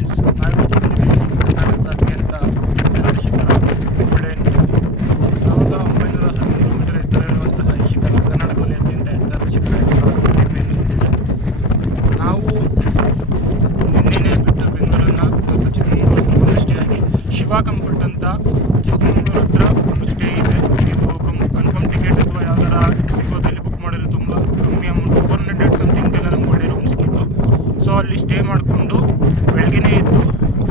Friends, ನಾವಿವತ್ತು ಕರ್ನಾಟಕದ ಅತ್ಯಂತ ಎತ್ತರದ ಶಿಖರ ಮುಳ್ಳಯ್ಯನಗಿರಿ 1913 ಮೀಟರ್ ಎತ್ತರ ಇರುವಂತಹ ಈ ಶಿಖರ ಕರ್ನಾಟಕದಲ್ಲಿ ಅತ್ಯಂತ ಎತ್ತರದ ಶಿಖರ ನಾವು ನಿನ್ನೆನೇ ಬಿಟ್ಟು ಬೆಂಗಳೂರನ್ನು ಇವತ್ತು ಚಿಕ್ಕಮಗಳೂರು ಸ್ಟೇ ಆಗಿ ಶಿವ ಕಂಫರ್ಟ್ ಅಂತ ಚಿಕ್ಕಮಗಳೂರು ಹತ್ರ ಒಂದು ಸ್ಟೇ ಇದೆ. ನೀವು ಕನ್ಫರ್ಮ್ ಟಿಕೆಟ್ ಅಥವಾ ಯಾವ್ದಾರ ಸಿಗೋದಲ್ಲಿ ಬುಕ್ ಮಾಡಿದ್ರೆ ತುಂಬ ಕಮ್ಮಿ ಅಮೌಂಟ್ 400 ಸಮಥಿಂಗ್ ಎಲ್ಲ ನಮ್ಗೆ ಒಳ್ಳೆ ರೂಮ್ ಸಿಕ್ಕಿತ್ತು. ಸೊ ಅಲ್ಲಿ ಸ್ಟೇ ಮಾಡಿಕೊಂಡು ಬೆಳಗ್ಗೆನೇ ಇದ್ದು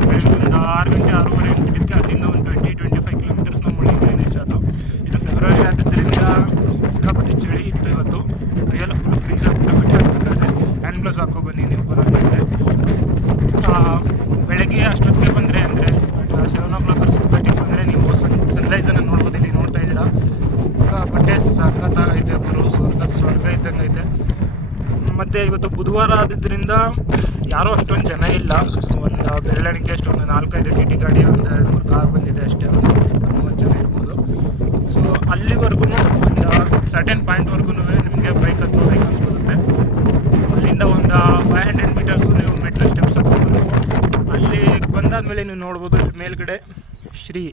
ಬೆಳಗ್ಗೆ ಒಂದು 6 ಗಂಟೆ 6:30 ಬಿಟ್ಟಿದ್ದಕ್ಕೆ ಅಲ್ಲಿಂದ ಒಂದು 20-25 ಕಿಲೋಮೀಟರ್ಸ್ ನಮ್ಮ ಮುಳ್ಳಯ್ಯನಗಿರಿ ರೀಚ್ ಆದವು. ಇದು ಫೆಬ್ರವರಿ ಆದ್ದರಿಂದ ಸಿಕ್ಕಾಪಟ್ಟೆ ಚಳಿ ಇತ್ತು. ಇವತ್ತು ಕೈಯೆಲ್ಲ ಫುಲ್ ಫ್ರೀಸ್ ಆಗಿಬಿಟ್ಟು ಬಿಟ್ಟಾಗಬೇಕಾದ್ರೆ ಹ್ಯಾಂಡ್ ಗ್ಲೌಸ್ ಹಾಕೋ ಬನ್ನಿ ನೀವು ಬರೋದಂದರೆ. ಬೆಳಗ್ಗೆ ಅಷ್ಟೊತ್ತಿಗೆ ಬಂದರೆ ಅಂದರೆ 7 o'clock or 6:30 ಬಂದರೆ ನೀವು ಸನ್ರೈಸನ್ನು ನೋಡ್ಬೋದು. ಇಲ್ಲಿ ನೋಡ್ತಾ ಇದ್ದೀರಾ, ಸಿಕ್ಕಾಪಟ್ಟೆ ಸಖತ್ತಾಗೈತೆ, ಬರೋ ಸ್ವರ್ಗ ಇದ್ದಂಗೆ ಐತೆ. ಮತ್ತು ಇವತ್ತು ಬುಧವಾರ ಆದಿದ್ದರಿಂದ ಯಾರೂ ಅಷ್ಟೊಂದು ಜನ ಇಲ್ಲ. ಒಂದು ಬೆರಳೆಣಿಕೆ ಅಷ್ಟು ಒಂದು 4-5 ಟಿ ಟಿ ಗಾಡಿ, ಒಂದು 2-3 ಕಾರ್ ಬಂದಿದೆ ಅಷ್ಟೇ, ಒಂದು 30 ಜನ ಇರ್ಬೋದು. ಸೊ ಅಲ್ಲಿವರೆಗೂ ಒಂದು ಸರ್ಟೆನ್ ಪಾಯಿಂಟ್ವರೆಗೂ ನಿಮಗೆ ಬೈಕ್ ಅಥವಾ ವೆಹಿಕಲ್ಸ್ ಬರುತ್ತೆ. ಅಲ್ಲಿಂದ ಒಂದು 500 ಮೀಟರ್ಸು ನೀವು ಮೆಟ್ಲ ಸ್ಟೆಪ್ಸ್ ಹತ್ಕೊಳ್ಬೇಕು. ಅಲ್ಲಿ ಬಂದಾದಮೇಲೆ ನೀವು ನೋಡ್ಬೋದು, ಇಲ್ಲಿ ಮೇಲ್ಗಡೆ ಶ್ರೀ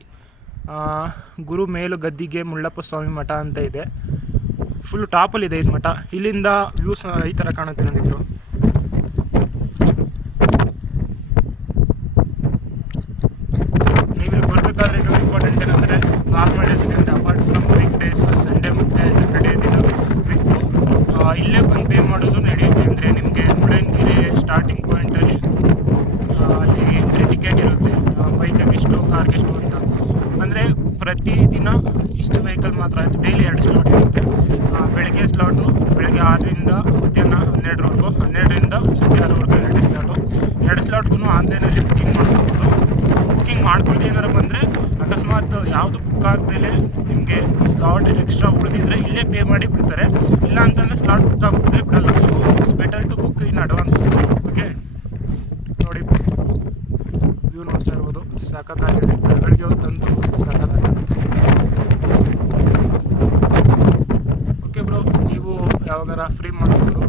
ಗುರು ಮೇಲು ಗದ್ದಿಗೆ ಮುಳ್ಳಪ್ಪ ಸ್ವಾಮಿ ಮಠ ಅಂತ ಇದೆ. ಫುಲ್ ಟಾಪಲ್ಲಿದೆ ಇದು ಮಠ. ಇಲ್ಲಿಂದ ವ್ಯೂಸ್ ಈ ಥರ ಕಾಣುತ್ತೆ ನೋಡಿದ್ರು. ನೀವು ಇಲ್ಲಿ ಬರಬೇಕಾದ್ರೆ ಇನ್ನೂ ಇಂಪಾರ್ಟೆಂಟ್ ಏನಂದರೆ ನಾರ್ಮಲ್ ಡೇಸ್ ಇದೆ, apart from week days, Sunday ಮತ್ತು ಸ್ಯಾಟರ್ಡೇ ದಿನ ಬಿಟ್ಟು ಇಲ್ಲೇ ಬಂದು ಪೇ ಮಾಡೋದು ನಡೆಯುತ್ತೆ. ಅಂದರೆ ನಿಮಗೆ ಮುಳ್ಳಯ್ಯನಗಿರಿ ಸ್ಟಾರ್ಟಿಂಗ್ ಪಾಯಿಂಟಲ್ಲಿ ಅಲ್ಲಿ ಎಂಟ್ರಿ ಟಿಕೆಟ್ ಇರುತ್ತೆ, ಬೈಕಿಗೆ ಎಷ್ಟು ಕಾರ್ಗೆ ಎಷ್ಟು ಅಂತ. ಅಂದರೆ ಪ್ರತಿದಿನ ಇಷ್ಟು ವೆಹಿಕಲ್ ಮಾತ್ರ, ಡೈಲಿ 2 ಸ್ಲಾಟ್ ಇರುತ್ತೆ. ಬೆಳಗ್ಗೆ ಸ್ಲಾಟು ಬೆಳಗ್ಗೆ 6ರಿಂದ ಮಧ್ಯಾಹ್ನ 12ರವರೆಗೂ, 12ರಿಂದ ಸಂಜೆ 6ರವರೆಗೂ 2 ಸ್ಲಾಟು. 2 ಸ್ಲಾಟ್ಗೂ ಆನ್ಲೈನಲ್ಲಿ ಬುಕ್ಕಿಂಗ್ ಮಾಡ್ಕೊಬೋದು. ಬುಕ್ಕಿಂಗ್ ಮಾಡ್ಕೊಳ್ದೆ ಏನಾರು ಬಂದರೆ ಅಕಸ್ಮಾತ್ ಯಾವುದು ಬುಕ್ ಆಗದೇ ನಿಮಗೆ ಸ್ಲಾಟ್ ಎಕ್ಸ್ಟ್ರಾ ಉಳಿದಿದ್ರೆ ಇಲ್ಲೇ ಪೇ ಮಾಡಿ ಬಿಡ್ತಾರೆ. ಇಲ್ಲ ಅಂತಂದರೆ ಸ್ಲಾಟ್ ಬುಕ್ ಆಗಿಬಿಟ್ರೆ ಬಿಡಲ್ಲ. So it's better to book in advance. Okay, ನೋಡಿ ವ್ಯೂ ನೋಡ್ತಾ ಇರ್ಬೋದು, ಸಖತ್ತಾಗಿದೆ. ಬೆಳಗ್ಗೆ ಹೊತ್ತಂತೂ ಸಖತ್ತಾಗಿದೆ. ಓಕೆ ಬ್ರೋ, ನೀವು ಯಾವಾಗಾರ ಫ್ರೀ ಮಾಡಿಕೊಂಡು